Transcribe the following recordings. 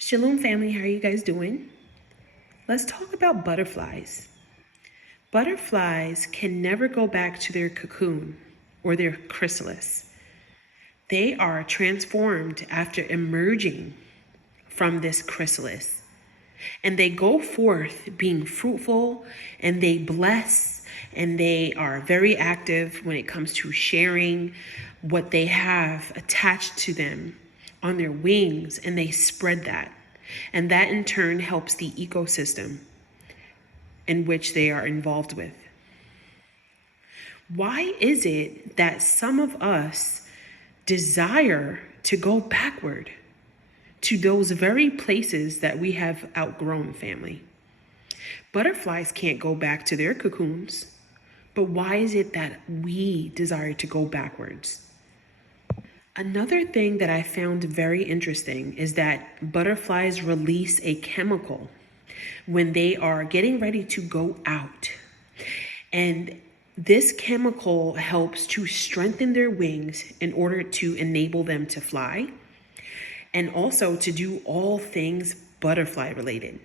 Shalom family, how are you guys doing? Let's talk about butterflies. Butterflies can never go back to their cocoon or their chrysalis. They are transformed after emerging from this chrysalis. And they go forth being fruitful, and they bless, and they are very active when it comes to sharing what they have attached to them on their wings, and they spread that. And that in turn helps the ecosystem in which they are involved with. Why is it that some of us desire to go backward to those very places that we have outgrown, family? Butterflies can't go back to their cocoons, but why is it that we desire to go backwards? Another thing that I found very interesting is that butterflies release a chemical when they are getting ready to go out. And this chemical helps to strengthen their wings in order to enable them to fly and also to do all things butterfly related.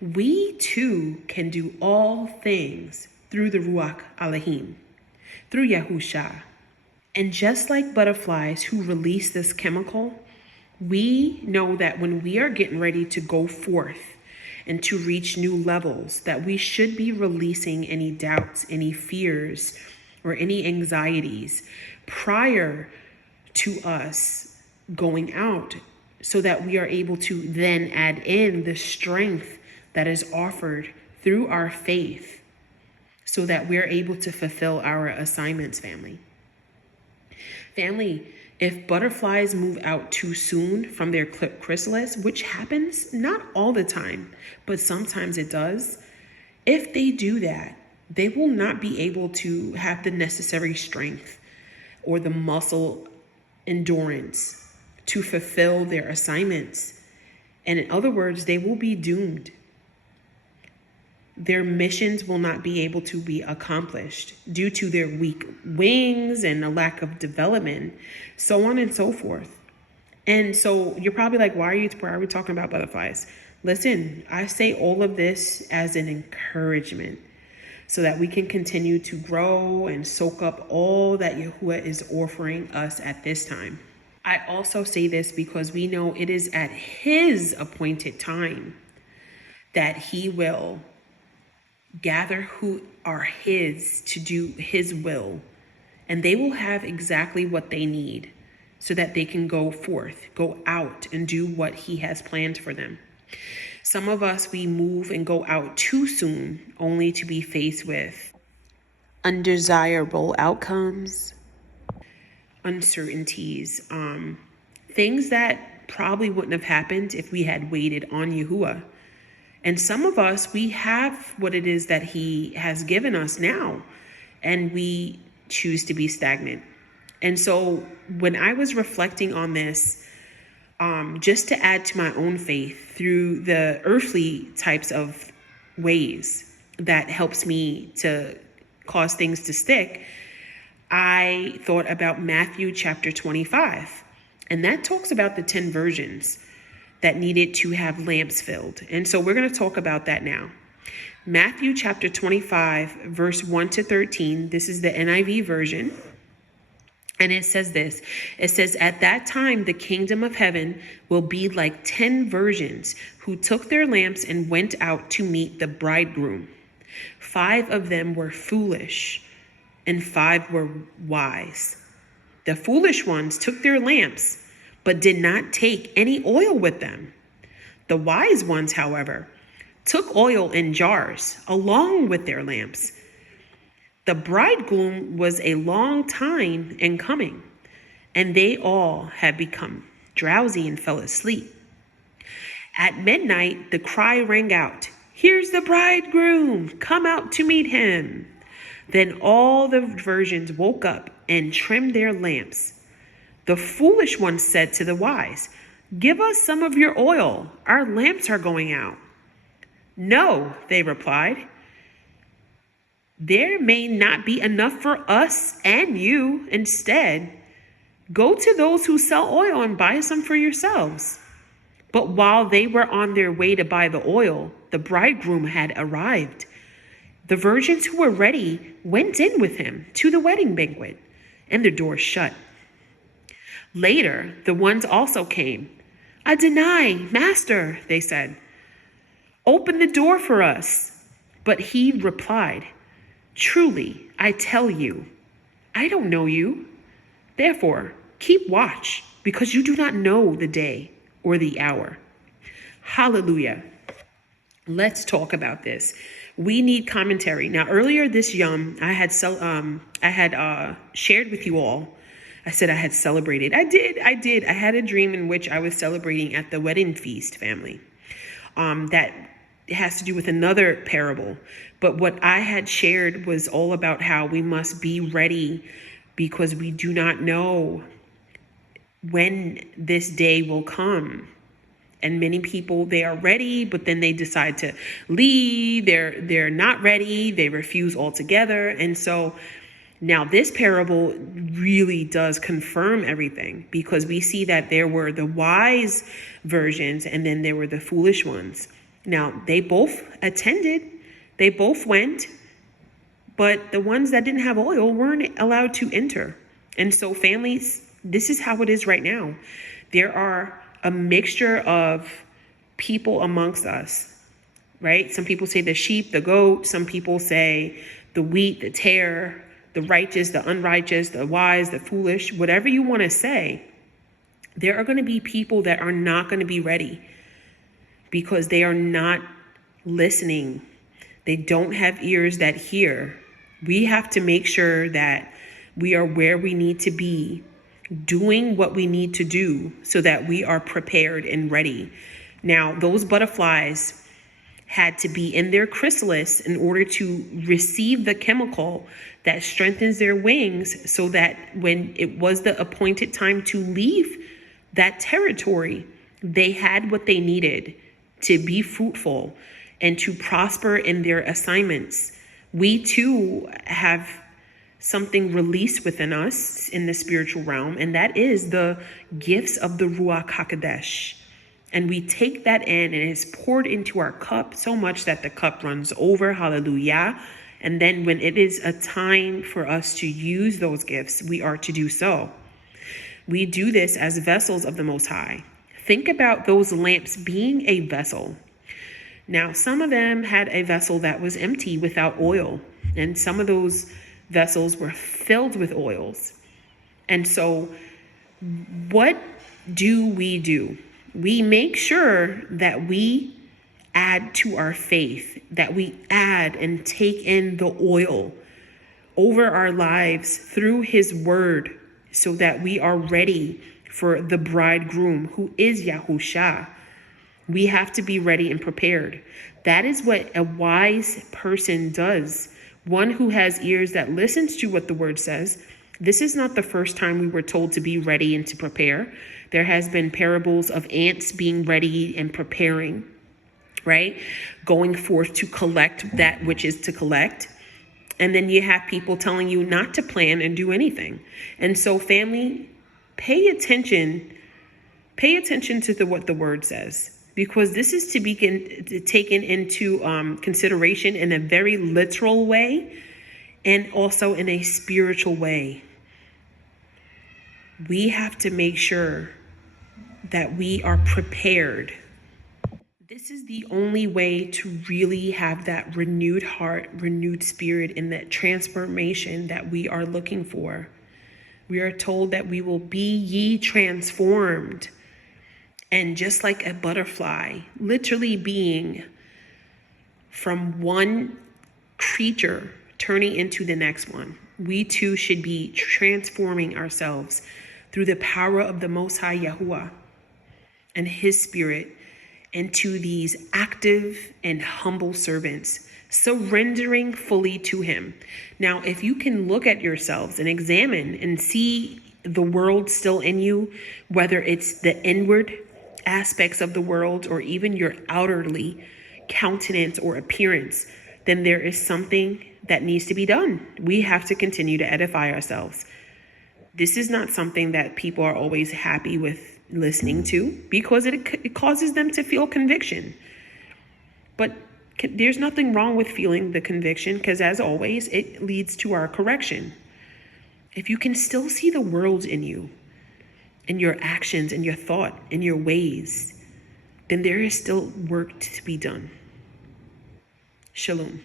We too can do all things through the Ruach Elohim, through Yahusha. And just like butterflies who release this chemical, we know that when we are getting ready to go forth and to reach new levels, that we should be releasing any doubts, any fears, or any anxieties prior to us going out, so that we are able to then add in the strength that is offered through our faith, so that we are able to fulfill our assignments, family. Family, if butterflies move out too soon from their chrysalis, which happens not all the time, but sometimes it does, if they do that, they will not be able to have the necessary strength or the muscle endurance to fulfill their assignments. And in other words, they will be doomed. Their missions will not be able to be accomplished due to their weak wings and a lack of development, so on and so forth. And so you're probably like, why are we talking about butterflies? Listen, I say all of this as an encouragement so that we can continue to grow and soak up all that Yahuwah is offering us at this time. I also say this because we know it is at his appointed time that he will gather who are his to do his will, and they will have exactly what they need so that they can go forth, go out and do what he has planned for them. Some of us, we move and go out too soon only to be faced with undesirable outcomes, uncertainties, things that probably wouldn't have happened if we had waited on Yahuwah. And some of us, we have what it is that he has given us now, and we choose to be stagnant. And so when I was reflecting on this, just to add to my own faith through the earthly types of ways that helps me to cause things to stick, I thought about Matthew chapter 25. And that talks about the 10 virgins that needed to have lamps filled. And so we're going to talk about that now. Matthew chapter 25, verse 1 to 13. This is the NIV version. And it says this. It says, "At that time, the kingdom of heaven will be like 10 virgins who took their lamps and went out to meet the bridegroom. 5 of them were foolish and 5 were wise. The foolish ones took their lamps, but did not take any oil with them. The wise ones, however, took oil in jars along with their lamps. The bridegroom was a long time in coming, and they all had become drowsy and fell asleep. At midnight, the cry rang out, 'Here's the bridegroom, come out to meet him.' Then all the virgins woke up and trimmed their lamps. The foolish ones said to the wise, 'Give us some of your oil. Our lamps are going out.' 'No,' they replied. 'There may not be enough for us and you. Instead, go to those who sell oil and buy some for yourselves.' But while they were on their way to buy the oil, the bridegroom had arrived. The virgins who were ready went in with him to the wedding banquet, and the doors shut. Later, the ones also came. "Adonai, Master," they said, "open the door for us." But he replied, "Truly, I tell you, I don't know you. Therefore, keep watch, because you do not know the day or the hour." Hallelujah. Let's talk about this. We need commentary. Now, earlier this Yom, I had shared with you all. I said I had celebrated. I did. I had a dream in which I was celebrating at the wedding feast, family. That has to do with another parable. But what I had shared was all about how we must be ready, because we do not know when this day will come. And many people, they are ready, but then they decide to leave. They're not ready. They refuse altogether. And so now this parable really does confirm everything, because we see that there were the wise versions and then there were the foolish ones. Now, they both attended. They both went. But the ones that didn't have oil weren't allowed to enter. And so, families, this is how it is right now. There are a mixture of people amongst us, right? Some people say the sheep, the goat. Some people say the wheat, the tare, the righteous, the unrighteous, the wise, the foolish, whatever you want to say. There are going to be people that are not going to be ready because they are not listening. They don't have ears that hear. We have to make sure that we are where we need to be, doing what we need to do so that we are prepared and ready. Now, those butterflies had to be in their chrysalis in order to receive the chemical that strengthens their wings, so that when it was the appointed time to leave that territory, they had what they needed to be fruitful and to prosper in their assignments. We too have something released within us in the spiritual realm, and that is the gifts of the Ruach HaKodesh. And we take that in, and it's poured into our cup so much that the cup runs over. Hallelujah. And then when it is a time for us to use those gifts, we are to do so. We do this as vessels of the Most High. Think about those lamps being a vessel. Now, some of them had a vessel that was empty without oil, and some of those vessels were filled with oils. And so what do? We make sure that we add to our faith, that we add and take in the oil over our lives through his word, so that we are ready for the bridegroom, who is Yahusha. We have to be ready and prepared. That is what a wise person does. One who has ears that listens to what the word says. This is not the first time we were told to be ready and to prepare. There has been parables of ants being ready and preparing, right? Going forth to collect that which is to collect. And then you have people telling you not to plan and do anything. And so, family, pay attention to what the word says, because this is to be taken into consideration in a very literal way and also in a spiritual way. We have to make sure that we are prepared. This is the only way to really have that renewed heart, renewed spirit, and that transformation that we are looking for. We are told that we will be ye transformed. And just like a butterfly, literally being from one creature turning into the next one, we too should be transforming ourselves through the power of the Most High Yahuwah and his spirit into these active and humble servants, surrendering fully to him. Now, if you can look at yourselves and examine and see the world still in you, whether it's the inward aspects of the world or even your outwardly countenance or appearance, then there is something that needs to be done. We have to continue to edify ourselves. This is not something that people are always happy with listening to, because it causes them to feel conviction. But there's nothing wrong with feeling the conviction, because as always, it leads to our correction. If you can still see the world in you, in your actions, in your thought, in your ways, then there is still work to be done. Shalom.